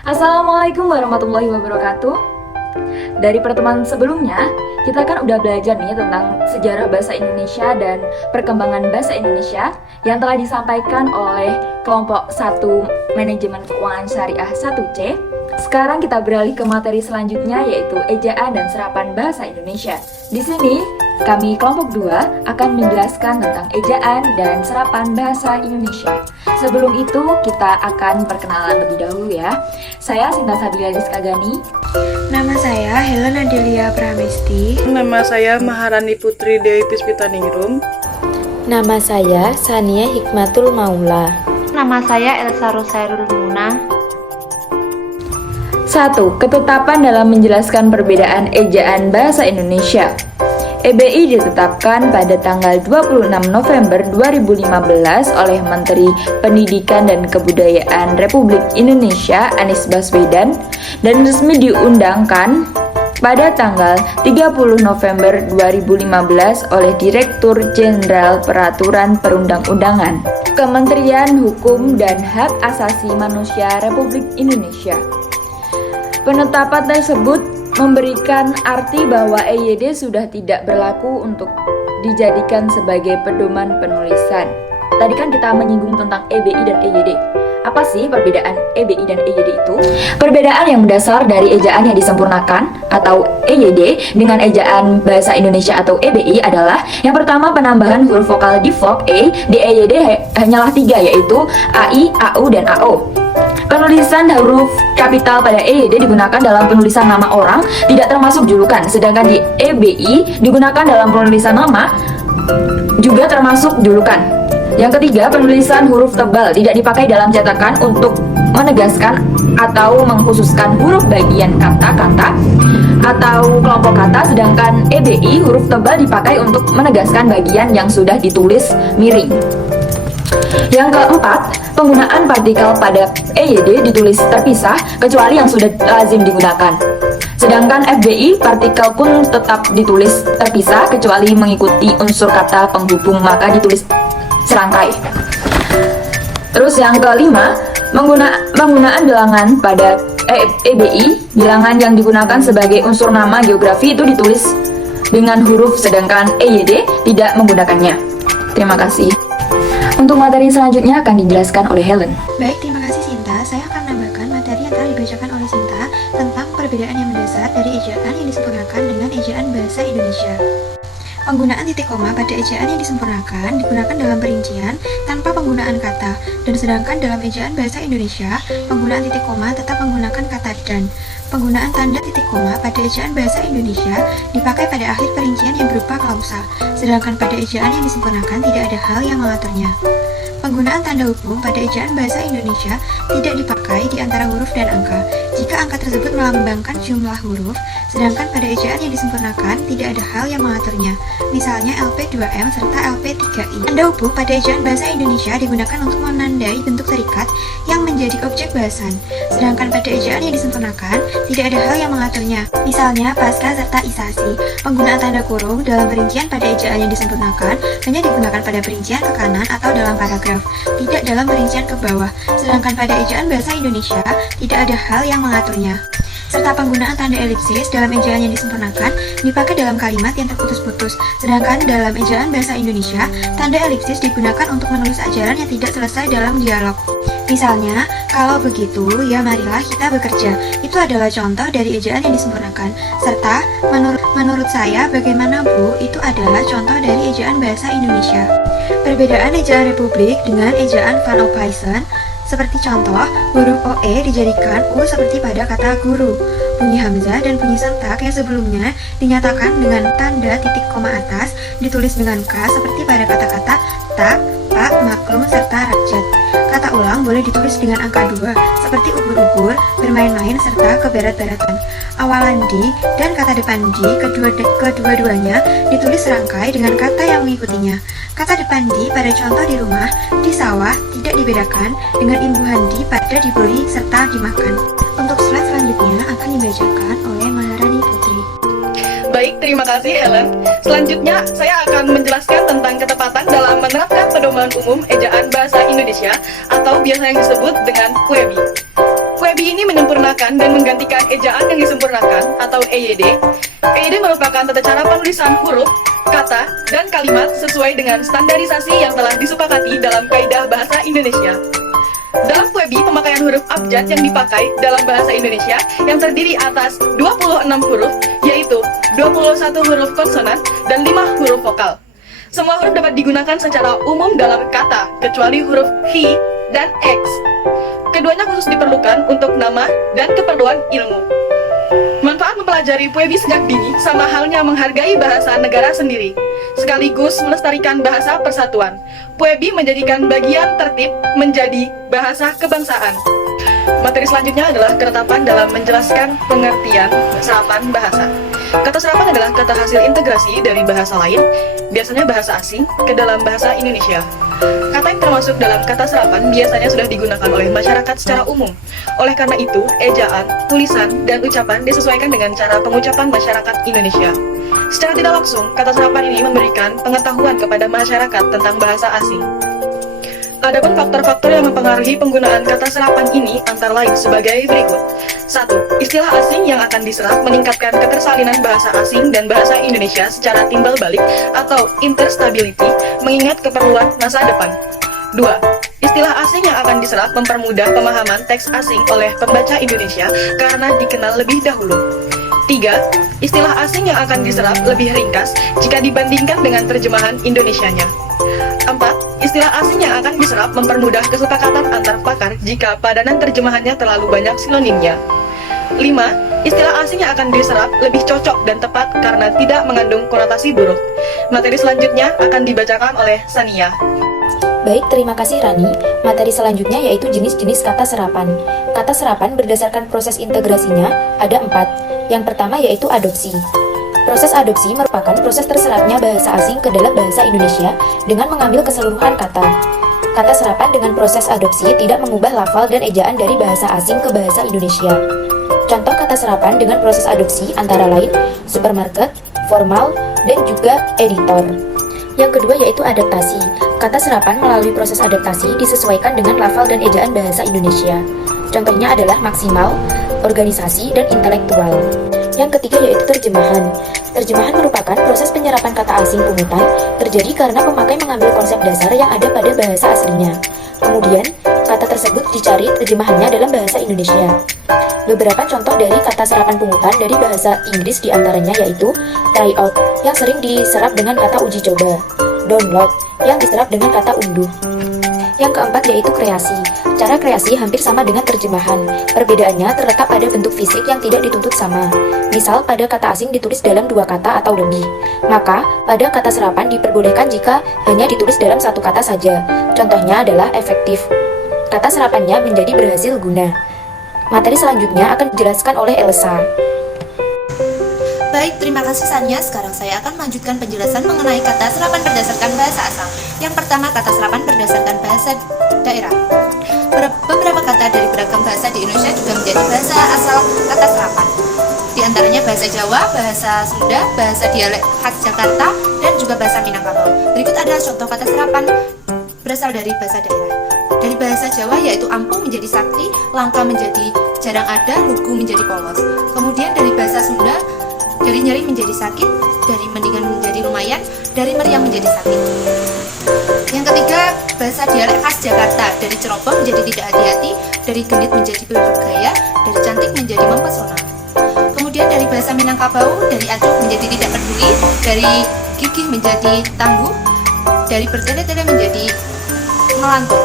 Assalamualaikum warahmatullahi wabarakatuh. Dari pertemuan sebelumnya, kita kan udah belajar nih tentang sejarah bahasa Indonesia dan perkembangan bahasa Indonesia yang telah disampaikan oleh kelompok 1 Manajemen Keuangan Syariah 1C. Sekarang kita beralih ke materi selanjutnya, yaitu ejaan dan serapan bahasa Indonesia. Di sini, kami kelompok 2 akan menjelaskan tentang ejaan dan serapan bahasa Indonesia. Sebelum itu, kita akan perkenalan lebih dahulu ya. Saya Sinta Sabila Rizkagani. Nama saya Helen Adelia Pramesti. Nama saya Maharani Putri Dewi Puspitaningrum. Nama saya Sania Hikmatul Maula. Nama saya Elsa Rosairul Muna. 1. Ketetapan dalam menjelaskan perbedaan ejaan bahasa Indonesia. EBI ditetapkan pada tanggal 26 November 2015 oleh Menteri Pendidikan dan Kebudayaan Republik Indonesia Anies Baswedan dan resmi diundangkan pada tanggal 30 November 2015 oleh Direktur Jenderal Peraturan Perundang-undangan, Kementerian Hukum dan Hak Asasi Manusia Republik Indonesia. Penetapan tersebut memberikan arti bahwa EYD sudah tidak berlaku untuk dijadikan sebagai pedoman penulisan. Tadi kan kita menyinggung tentang EBI dan EYD. Apa sih perbedaan EBI dan EYD itu? Perbedaan yang mendasar dari ejaan yang disempurnakan atau EYD dengan ejaan bahasa Indonesia atau EBI adalah yang pertama, penambahan huruf vokal default E di EYD hanyalah 3, yaitu AI, AU, dan AO. Penulisan huruf kapital pada EYD digunakan dalam penulisan nama orang, tidak termasuk julukan, sedangkan di EBI digunakan dalam penulisan nama, juga termasuk julukan. Yang ketiga, penulisan huruf tebal tidak dipakai dalam cetakan untuk menegaskan atau mengkhususkan huruf bagian kata-kata atau kelompok kata, sedangkan EBI huruf tebal dipakai untuk menegaskan bagian yang sudah ditulis miring. Yang keempat, penggunaan partikel pada EYD ditulis terpisah kecuali yang sudah lazim digunakan. Sedangkan FBI, partikel pun tetap ditulis terpisah kecuali mengikuti unsur kata penghubung, maka ditulis serangkai. Terus yang kelima, penggunaan bilangan pada EBI, bilangan yang digunakan sebagai unsur nama geografi itu ditulis dengan huruf, sedangkan EYD tidak menggunakannya. Terima kasih. Untuk materi selanjutnya akan dijelaskan oleh Helen. Baik, terima kasih Sinta. Saya akan menambahkan materi yang telah dibacakan oleh Sinta tentang perbedaan yang mendasar dari ejaan yang disempurnakan dengan ejaan bahasa Indonesia. Penggunaan titik koma pada ejaan yang disempurnakan digunakan dalam perincian tanpa penggunaan kata, dan sedangkan dalam ejaan bahasa Indonesia, penggunaan titik koma tetap menggunakan kata dan. Penggunaan tanda titik koma pada ejaan bahasa Indonesia dipakai pada akhir perincian yang berupa klausa, sedangkan pada ejaan yang disempurnakan tidak ada hal yang mengaturnya. Penggunaan tanda hubung pada ejaan bahasa Indonesia tidak dipakai di antara huruf dan angka jika angka tersebut melambangkan jumlah huruf, sedangkan pada ejaan yang disempurnakan tidak ada hal yang mengaturnya, misalnya LP2M serta LP3I. Tanda hubung pada ejaan bahasa Indonesia digunakan untuk menandai bentuk terikat yang menjadi objek bahasan, sedangkan pada ejaan yang disempurnakan tidak ada hal yang mengaturnya, misalnya pasca serta isasi. Penggunaan tanda kurung dalam perincian pada ejaan yang disempurnakan hanya digunakan pada perincian ke kanan atau dalam paragraf, tidak dalam perincian ke bawah, sedangkan pada ejaan bahasa Indonesia tidak ada hal yang mengaturnya. Serta penggunaan tanda elipsis dalam ejaan yang disempurnakan dipakai dalam kalimat yang terputus-putus, sedangkan dalam ejaan bahasa Indonesia, tanda elipsis digunakan untuk menulis ajaran yang tidak selesai dalam dialog. Misalnya, kalau begitu, ya marilah kita bekerja. Itu adalah contoh dari ejaan yang disempurnakan. Serta, menurut saya, bagaimana Bu, itu adalah contoh dari ejaan bahasa Indonesia. Perbedaan ejaan Republik dengan ejaan Van Ophuijsen, seperti contoh, huruf OE dijadikan U seperti pada kata guru. Bunyi hamzah dan bunyi sentak yang sebelumnya dinyatakan dengan tanda titik koma atas ditulis dengan K seperti pada kata-kata tak, pak, maklum, serta rakyat. Kata ulang boleh ditulis dengan angka 2 seperti ubur-ubur, bermain-main, serta kebarat-baratan. Awalan di dan kata depan di kedua-duanya ditulis serangkai dengan kata yang mengikutinya. Kata depan di pada contoh di rumah, di sawah tidak dibedakan dengan imbuhan di pada dibeli serta dimakan. Untuk slide selanjutnya akan dibacakan oleh Maharani Putri. Baik, terima kasih Helen. Selanjutnya, saya akan menjelaskan tentang ketepatan dalam menerapkan pedoman umum ejaan bahasa Indonesia atau biasa yang disebut dengan KUEBI. KUEBI ini menyempurnakan menggunakan dan menggantikan ejaan yang disempurnakan atau EYD. EYD merupakan tata cara penulisan huruf, kata, dan kalimat sesuai dengan standarisasi yang telah disepakati dalam Kaidah Bahasa Indonesia. Dalam PUEBI, pemakaian huruf abjad yang dipakai dalam bahasa Indonesia yang terdiri atas 26 huruf, yaitu 21 huruf konsonan dan 5 huruf vokal. Semua huruf dapat digunakan secara umum dalam kata, kecuali huruf he dan x. Keduanya khusus diperlukan untuk nama dan keperluan ilmu. Manfaat mempelajari PUEBI sejak dini sama halnya menghargai bahasa negara sendiri, sekaligus melestarikan bahasa persatuan. PUEBI menjadikan bagian tertib menjadi bahasa kebangsaan. Materi selanjutnya adalah ketetapan dalam menjelaskan pengertian serapan bahasa. Kata serapan adalah kata hasil integrasi dari bahasa lain, biasanya bahasa asing, ke dalam bahasa Indonesia. Kata yang termasuk dalam kata serapan biasanya sudah digunakan oleh masyarakat secara umum. Oleh karena itu, ejaan, tulisan, dan ucapan disesuaikan dengan cara pengucapan masyarakat Indonesia. Secara tidak langsung, kata serapan ini memberikan pengetahuan kepada masyarakat tentang bahasa asing. Adapun faktor-faktor yang mempengaruhi penggunaan kata serapan ini antara lain sebagai berikut. 1. Istilah asing yang akan diserap meningkatkan ketersalinan bahasa asing dan bahasa Indonesia secara timbal balik atau interstability, mengingat keperluan masa depan. 2. Istilah asing yang akan diserap mempermudah pemahaman teks asing oleh pembaca Indonesia karena dikenal lebih dahulu. 3. Istilah asing yang akan diserap lebih ringkas jika dibandingkan dengan terjemahan Indonesianya. 4. Istilah asing yang akan diserap mempermudah kesepakatan antar pakar jika padanan terjemahannya terlalu banyak sinonimnya. 5. Istilah asing yang akan diserap lebih cocok dan tepat karena tidak mengandung konotasi buruk. Materi selanjutnya akan dibacakan oleh Sania. Baik, terima kasih Rani. Materi selanjutnya yaitu jenis-jenis kata serapan. Kata serapan berdasarkan proses integrasinya ada 4. Yang pertama yaitu adopsi. Proses adopsi merupakan proses terserapnya bahasa asing ke dalam bahasa Indonesia dengan mengambil keseluruhan kata. Kata serapan dengan proses adopsi tidak mengubah lafal dan ejaan dari bahasa asing ke bahasa Indonesia. Contoh kata serapan dengan proses adopsi antara lain supermarket, formal, dan juga editor. Yang kedua yaitu adaptasi. Kata serapan melalui proses adaptasi disesuaikan dengan lafal dan ejaan bahasa Indonesia. Contohnya adalah maksimal, organisasi, dan intelektual. Yang ketiga yaitu terjemahan. Terjemahan merupakan proses penyerapan kata asing pungutan terjadi karena pemakai mengambil konsep dasar yang ada pada bahasa aslinya. Kemudian, kata tersebut dicari terjemahannya dalam bahasa Indonesia. Beberapa contoh dari kata serapan pungutan dari bahasa Inggris diantaranya yaitu try out yang sering diserap dengan kata uji coba, download yang diserap dengan kata unduh. Yang keempat yaitu kreasi. Cara kreasi hampir sama dengan terjemahan. Perbedaannya terletak pada bentuk fisik yang tidak dituntut sama. Misal pada kata asing ditulis dalam 2 kata atau lebih. Maka pada kata serapan diperbolehkan jika hanya ditulis dalam 1 kata saja. Contohnya adalah efektif. Kata serapannya menjadi berhasil guna. Materi selanjutnya akan dijelaskan oleh Elsa. Baik, terima kasih Sania. Sekarang saya akan melanjutkan penjelasan mengenai kata serapan berdasarkan bahasa asal. Yang pertama, kata serapan berdasarkan bahasa daerah. Beberapa kata dari beragam bahasa di Indonesia juga menjadi bahasa asal kata serapan. Di antaranya bahasa Jawa, bahasa Sunda, bahasa dialek khas Jakarta, dan juga bahasa Minangkabau. Berikut adalah contoh kata serapan berasal dari bahasa daerah. Dari bahasa Jawa yaitu ampuh menjadi sakti, langka menjadi jarang ada, lugu menjadi polos. Kemudian dari bahasa Sunda, dari nyeri menjadi sakit, dari mendingan menjadi lumayan, dari meriang menjadi sakit. Yang ketiga, bahasa dialek khas Jakarta, dari ceroboh menjadi tidak hati-hati, dari genit menjadi bergaya, dari cantik menjadi mempesona. Kemudian dari bahasa Minangkabau, dari acuh menjadi tidak peduli, dari gigih menjadi tangguh, dari bertele-tele menjadi melantur.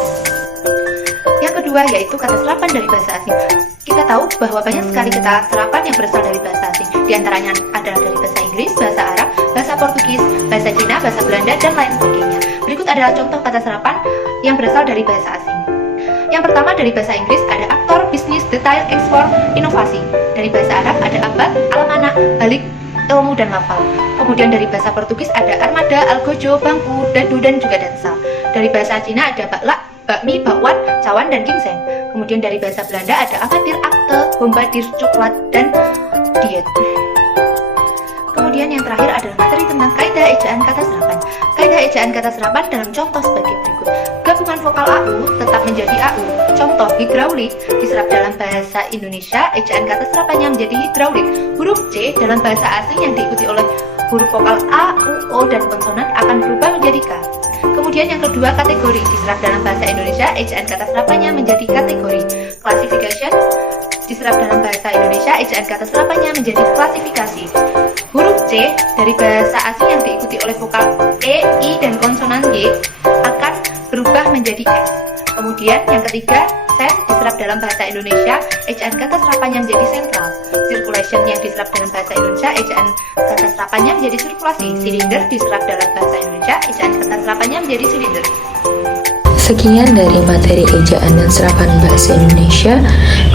Yang kedua yaitu kata serapan dari bahasa asing. Kita tahu bahwa banyak sekali kata serapan yang berasal dari bahasa asing. Di antaranya adalah dari bahasa Inggris, bahasa Arab, bahasa Portugis, bahasa Cina, bahasa Belanda, dan lain sebagainya. Berikut adalah contoh kata serapan yang berasal dari bahasa asing. Yang pertama dari bahasa Inggris ada aktor, bisnis, detail, ekspor, inovasi. Dari bahasa Arab ada abad, almanak, balik, ilmu, dan lafal. Kemudian dari bahasa Portugis ada armada, algojo, bangku, dadu, dan juga dansa. Dari bahasa Cina ada baklak, bakmi, bakwan, cawan, dan gingseng. Kemudian dari bahasa Belanda ada akadir, akte, bombardir, coklat, dan diet. Kemudian yang terakhir adalah materi tentang kaidah ejaan kata serapan. Kaidah ejaan kata serapan dalam contoh sebagai berikut. Gabungan vokal AU tetap menjadi AU. Contoh, hidraulik diserap dalam bahasa Indonesia, ejaan kata serapannya menjadi hidraulik. Huruf C dalam bahasa asing yang diikuti oleh huruf vokal A, U, O, dan konsonan akan berubah menjadi K. Kemudian yang kedua, kategori diserap dalam bahasa Indonesia, ejaan kata serapannya menjadi kategori. Classification diserap dalam bahasa Indonesia, ejaan kata serapannya menjadi klasifikasi. Huruf C dari bahasa asing yang diikuti oleh vokal E, I, dan konsonan Y akan berubah menjadi S. Kemudian yang ketiga, sen diserap dalam bahasa Indonesia, ejaan kata serapannya menjadi sentral. Circulation yang diserap dalam bahasa Indonesia, ejaan kata serapannya menjadi sirkulasi. Silinder diserap dalam bahasa Indonesia, ejaan kata serapannya menjadi silinder. Sekian dari materi ejaan dan serapan bahasa Indonesia.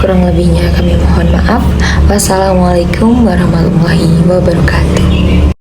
Kurang lebihnya kami mohon maaf. Wassalamualaikum warahmatullahi wabarakatuh.